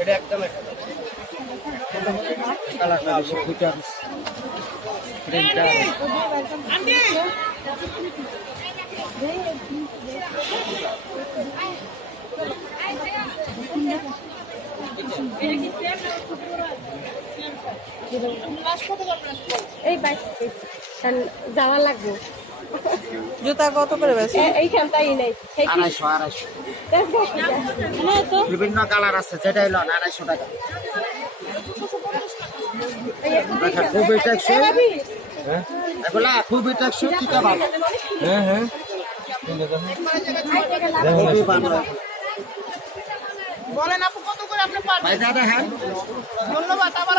এটা একদম কালারটা বেশি এই বাইক যাওয়া লাগবে। জুতা কত করে এ- এইখানটাই নেই। আড়াইশো আড়াইশো। বিভিন্ন কালার আছে যেটা হলো আড়াইশো টাকা। খুবই হ্যাঁ? এগুলা খুবই টেকসই টিকা ভালো হ্যাঁ হ্যাঁ। খুবই ভালো বলেন আপু কত করে আপনি পারবেন? ভাই দাদা হ্যাঁ ধন্যবাদ আবার